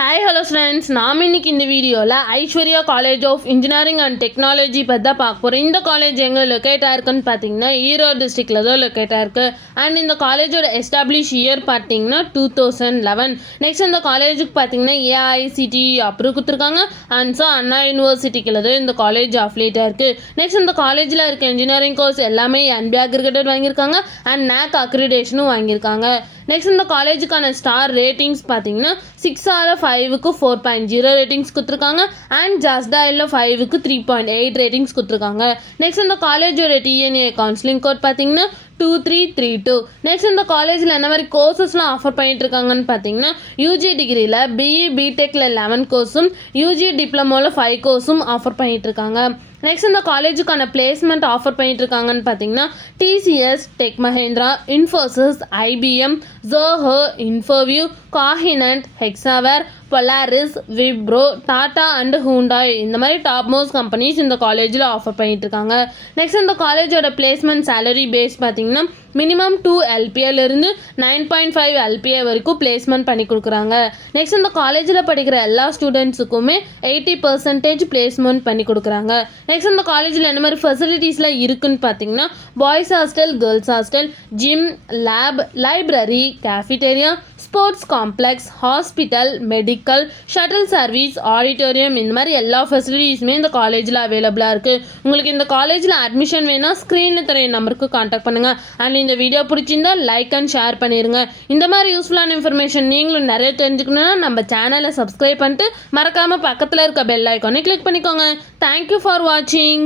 Hi hello friends, நாம் இன்னைக்கு இந்த வீடியோவில் Aishwarya college of engineering and technology பற்றி தான் பார்க்க போகிறோம். இந்த காலேஜ் எங்கே லொக்கேட் ஆயிருக்குன்னு பார்த்தீங்கன்னா ஈரோடு டிஸ்ட்ரிக்டில் தான் லொக்கேட் ஆயிருக்கு. அண்ட் இந்த காலேஜோட எஸ்டாப்ளிஷ் இயர் பார்த்தீங்கன்னா 2011. நெக்ஸ்ட் இந்த காலேஜுக்கு பார்த்தீங்கன்னா ஏஐசிடி அப்ரூவ் கொடுத்துருக்காங்க. அண்ட் ஸோ அண்ணா யூனிவர்சிட்டிக்குள்ள தான் இந்த காலேஜ் அஃபிலியேட் ஆயிருக்கு. நெக்ஸ்ட் இந்த காலேஜில் இருக்க இன்ஜினியரிங் கோர்ஸ் எல்லாமே என்பிஏ அக்ரிகேட்டட் வாங்கியிருக்காங்க அண்ட் NAC அக்ரிடேஷனும் வாங்கியிருக்காங்க. நெக்ஸ்ட் இந்த காலேஜுக்கான ஸ்டார் ரேட்டிங்ஸ் பார்த்தீங்கன்னா 6/5க்கு 4.0 ரேட்டிங்ஸ் கொடுத்துருக்காங்க அண்ட் ஜஸ்டாயில் 5க்கு 3.8 ரேட்டிங்ஸ் கொடுத்துருக்காங்க. நெக்ஸ்ட் இந்த காலேஜோட டிஎன்ஏ கவுன்சிலிங் கோட் பார்த்தீங்கன்னா 2332. நெக்ஸ்ட் இந்த காலேஜில் என்ன மாதிரி கோர்சஸ்லாம் ஆஃபர் பண்ணிட்டு இருக்காங்கன்னு பார்த்தீங்கன்னா யூஜி டிகிரியில் பிஇ பிடெக்கில் 11 கோர்ஸும் யூஜி டிப்ளமோவில் 5 கோர்ஸும் ஆஃபர் பண்ணிட்டு இருக்காங்க. நெக்ஸ்ட் இந்த காலேஜுக்கான பிளேஸ்மெண்ட் ஆஃபர் பண்ணிட்டு இருக்காங்கன்னு பார்த்தீங்கன்னா TCS, Tech Mahindra, Infosys, IBM, Zoho, Infoview, Cognizant, Hexaware, Polaris, Wipro, Tata and Hyundai இந்த மாதிரி டாப் மோஸ்ட் கம்பெனிஸ் இந்த காலேஜில் ஆஃபர் பண்ணிட்டு இருக்காங்க. நெக்ஸ்ட் இந்த காலேஜோட பிளேஸ்மெண்ட் சேலரி பேஸ் பார்த்தீங்கன்னா மினிமம் 2 LPAலேருந்து 9.5 LPA வரைக்கும் பிளேஸ்மெண்ட் பண்ணி கொடுக்குறாங்க. நெக்ஸ்ட் இந்த காலேஜில் படிக்கிற எல்லா ஸ்டூடெண்ட்ஸுக்குமே 80% பிளேஸ்மெண்ட் பண்ணி கொடுக்குறாங்க. நெக்ஸ்ட் இந்த காலேஜில் என்ன மாதிரி ஃபெசிலிட்டிஸ்லாம் இருக்குன்னு பார்த்தீங்கன்னா boys hostel, girls hostel, gym, lab, library, cafeteria, sports complex, hospital, medical, shuttle service, auditorium இந்த மாதிரி எல்லா ஃபெசிலிட்டிஸுமே இந்த காலேஜில் அவைலபிளாக இருக்குது. உங்களுக்கு இந்த காலேஜில் அட்மிஷன் வேணால் ஸ்க்ரீனில் தெரிய நம்பருக்கு கான்டாக்ட் பண்ணுங்கள். அண்ட் இந்த வீடியோ பிடிச்சிருந்தா லைக் அண்ட் ஷேர் பண்ணிடுங்க. இந்த மாதிரி யூஸ்ஃபுல்லான இன்ஃபர்மேஷன் நீங்களும் நிறைய தெரிஞ்சுக்கணுன்னா நம்ம சேனலை சப்ஸ்கிரைப் பண்ணிட்டு மறக்காமல் பக்கத்தில் இருக்க பெல் ஐக்கானை கிளிக் பண்ணிக்கோங்க. தேங்க்யூ ஃபார் வாட்சிங்.